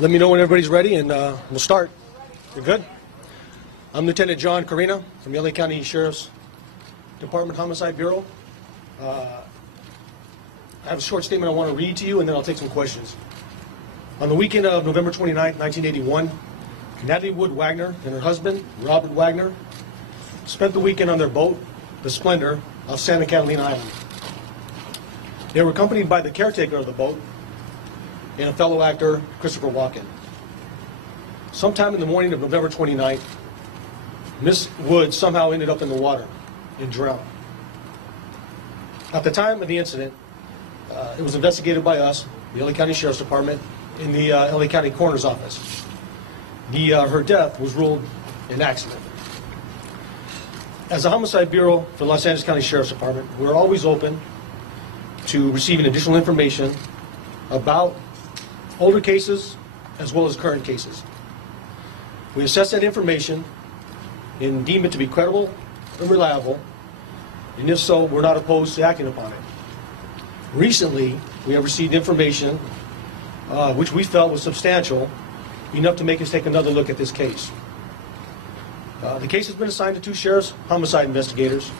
Let me know when everybody's ready, and we'll start. You're good? I'm Lieutenant John Carina from the LA County Sheriff's Department Homicide Bureau. I have a short statement I want to read to you, and then I'll take some questions. On the weekend of November 29, 1981, Natalie Wood Wagner and her husband, Robert Wagner, spent the weekend on their boat, the Splendor, off Santa Catalina Island. They were accompanied by the caretaker of the boat and a fellow actor, Christopher Walken. Sometime in the morning of November 29th, Miss Wood somehow ended up in the water and drowned. At the time of the incident, it was investigated by us, the LA County Sheriff's Department, in the LA County Coroner's Office. Her death was ruled an accident. As a Homicide Bureau for the Los Angeles County Sheriff's Department, we're always open to receiving additional information about older cases as well as current cases. We assess that information and deem it to be credible and reliable, and if so, we're not opposed to acting upon it. Recently, we have received information which we felt was substantial enough to make us take another look at this case. The case has been assigned to two sheriff's homicide investigators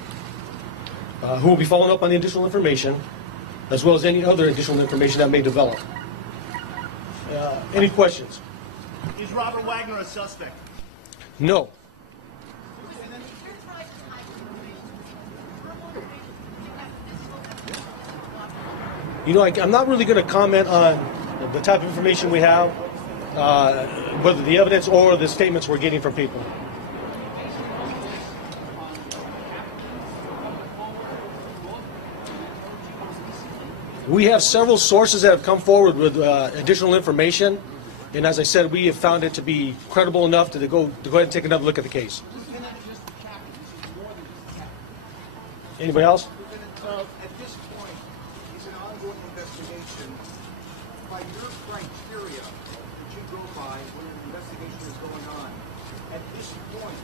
who will be following up on the additional information as well as any other additional information that may develop. Any questions? Is Robert Wagner a suspect? No. You know, I'm not really going to comment on the type of information we have, whether the evidence or the statements we're getting from people. We have several sources that have come forward with additional information, and as I said, we have found it to be credible enough to go ahead and take another look at the case. Anybody else? At this point, it's an ongoing investigation. By your criteria that you go by when an investigation is going on, at this point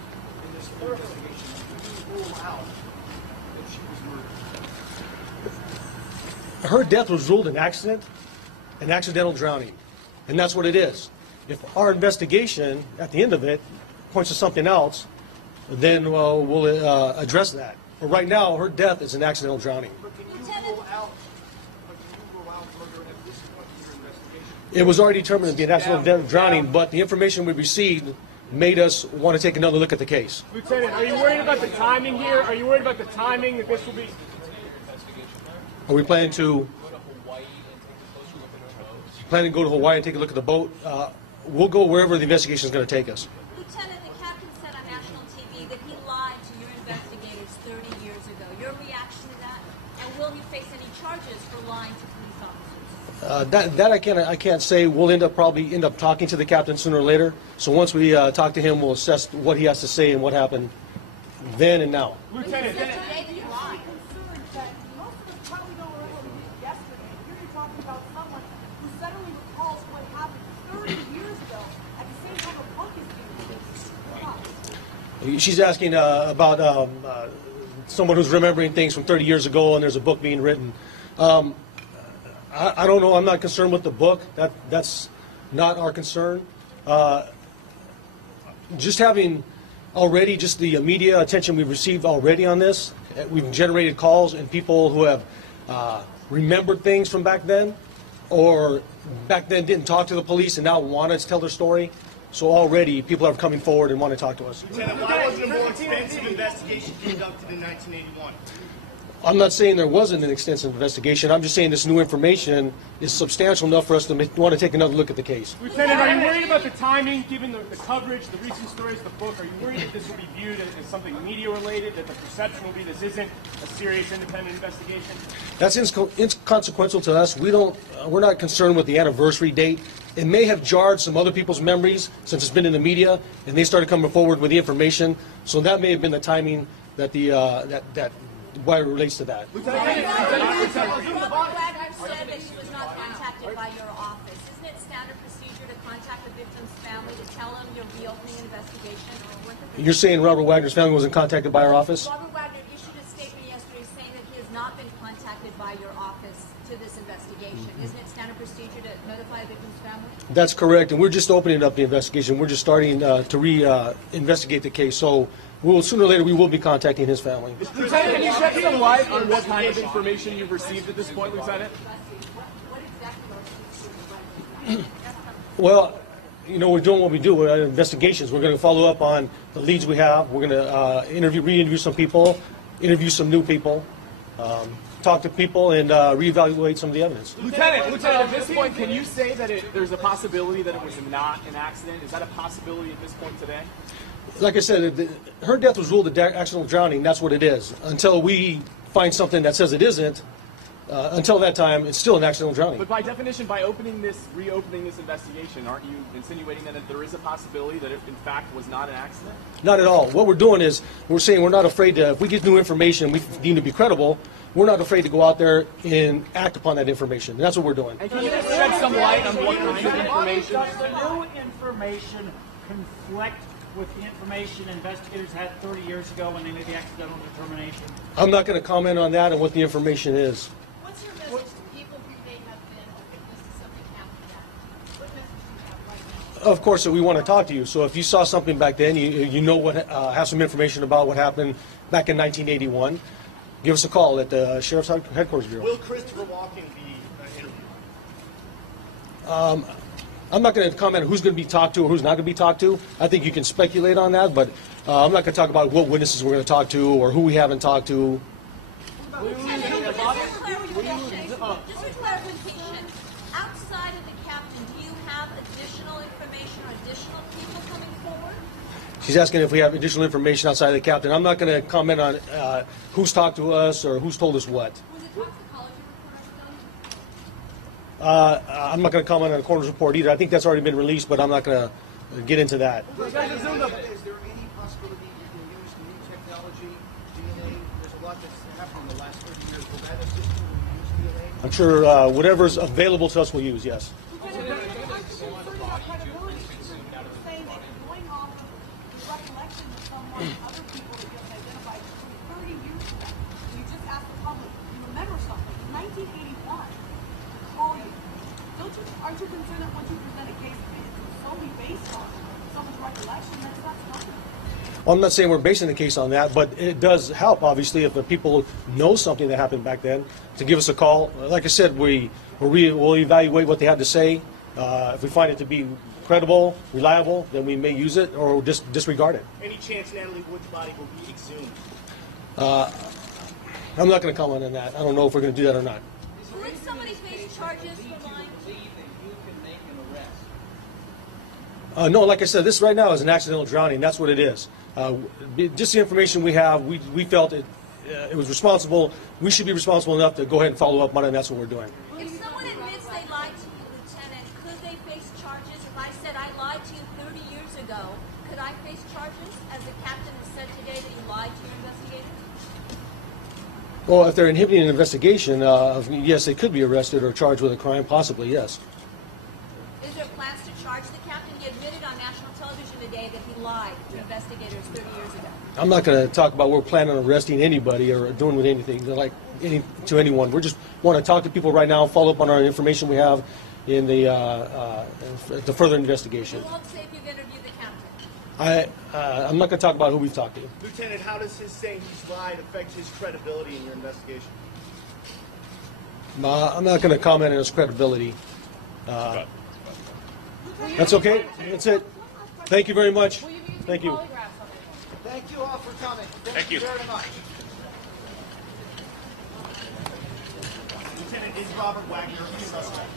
in this investigation, do you rule out that she was murdered? Her death was ruled an accident, an accidental drowning, and that's what it is. If our investigation at the end of it points to something else, then we'll address that. But right now, her death is an accidental drowning. But can you rule out murder at this point in your investigation? It was already determined to be an accidental drowning, but the information we received made us want to take another look at the case. Lieutenant, are you worried about the timing here? Are you worried about the timing that this will be? Are we planning to go to Hawaii and take a look at the boat? We'll go wherever the investigation is going to take us. Lieutenant, the captain said on national TV that he lied to your investigators 30 years ago. Your reaction to that? And will he face any charges for lying to police officers? That I can't say. We'll probably end up talking to the captain sooner or later. So once we talk to him, we'll assess what he has to say and what happened then and now. Lieutenant, She's asking about someone who's remembering things from 30 years ago, and there's a book being written. I don't know. I'm not concerned with the book. That's not our concern. Just having already just the media attention we've received already on this, we've generated calls and people who have remembered things from back then, or back then didn't talk to the police and now want to tell their story. So already people are coming forward and want to talk to us. Lieutenant, why wasn't a more extensive investigation conducted in 1981? I'm not saying there wasn't an extensive investigation. I'm just saying this new information is substantial enough for us to want to take another look at the case. Lieutenant, are you worried about the timing, given the coverage, the recent stories, the book? Are you worried that this will be viewed as something media-related, that the perception will be this isn't a serious independent investigation? That's inconsequential to us. We're not concerned with the anniversary date. It may have jarred some other people's memories since it's been in the media, and they started coming forward with the information. So that may have been the timing that why it relates to that. Lieutenant, said that he was not contacted by your office. Isn't it standard procedure to contact the victim's family to tell them you're reopening an investigation? You're saying Robert Wagner's family wasn't contacted by our office? Robert Wagner issued a statement yesterday saying that he has not been contacted by your office to this investigation. Isn't it standard procedure to notify the victim's family? That's correct, and we're just opening up the investigation. We're just starting to investigate the case. So sooner or later we will be contacting his family. Lieutenant, can you shed some light on what kind of information you've received at this point, Lieutenant? What exactly are you? Well, you know, we're doing what we do. We're investigations. We're going to follow up on the leads we have. We're going to re-interview some people, interview some new people, talk to people, and reevaluate some of the evidence. Lieutenant, at this point, can you say that there's a possibility that it was not an accident? Is that a possibility at this point today? Like I said, her death was ruled accidental drowning. That's what it is. Until we find something that says it isn't, until that time, it's still an accidental drowning. But by definition, by reopening this investigation, aren't you insinuating that there is a possibility that it in fact was not an accident? Not at all. What we're doing is we're saying we're not afraid to, if we get new information we deem to be credible, we're not afraid to go out there and act upon that information. And that's what we're doing. And can you just shed some light on what kind of information? Does the new information conflict with the information investigators had 30 years ago when they made the accidental determination? I'm not going to comment on that and what the information is. What's your message to people who may have been witness to something happening now? What message do you have right now? Of course, we want to talk to you. So if you saw something back then, you know what, have some information about what happened back in 1981, give us a call at the Sheriff's Headquarters Bureau. Will Christopher Walken be interviewed? I'm not going to comment on who's going to be talked to or who's not going to be talked to. I think you can speculate on that, but I'm not going to talk about what witnesses we're going to talk to or who we haven't talked to. Just for clarification, outside of the captain, do you have additional information or additional people coming forward? She's asking if we have additional information outside of the captain. I'm not going to comment on who's talked to us or who's told us what. Was it toxicology report done? I'm not going to comment on the coroner's report either. I think that's already been released, but I'm not going to get into that. Is there any possibility you can use new technology, DNA? There's a lot that's happened in the last 30 years. Will that assist you when you use DNA? I'm sure whatever's available to us we'll use, yes. Other people that you have identified 30 years ago. You just ask the public, you remember something. In 1981, call you. Aren't you concerned that once you present a case, it's solely based on someone's recollection? That's not something. Well, I'm not saying we're basing the case on that, but it does help, obviously, if the people know something that happened back then, to give us a call. Like I said, we'll evaluate what they had to say. If we find it to be credible, reliable, then we may use it or just disregard it. Any chance Natalie Wood's body will be exhumed? I'm not going to comment on that. I don't know if we're going to do that or not. Would somebody face charges for lying? No, like I said, this right now is an accidental drowning. That's what it is. Just the information we have, we felt it was responsible. We should be responsible enough to go ahead and follow up on it, and that's what we're doing. If someone admits they lied to you, Lieutenant, could they face charges? If I said I lied to you 30 years ago, could I face charges? As the captain has said today that you lied to your investigators? Well, if they're inhibiting an investigation, yes, they could be arrested or charged with a crime, possibly, yes. Is there plans to charge the captain? He admitted on national television today that he lied to investigators 30 years ago. I'm not going to talk about we're planning on arresting anybody or doing with anything to anyone. We just want to talk to people right now, follow up on our information we have in the further investigation. You won't say if you've interviewed the captain. I'm not going to talk about who we've talked to. Lieutenant, how does his saying he's lied affect his credibility in your investigation? I'm not going to comment on his credibility. That's okay. That's it. Thank you very much. Thank you. Thank you all for coming. Thank you very much. Lieutenant, is Robert Wagner a suspect?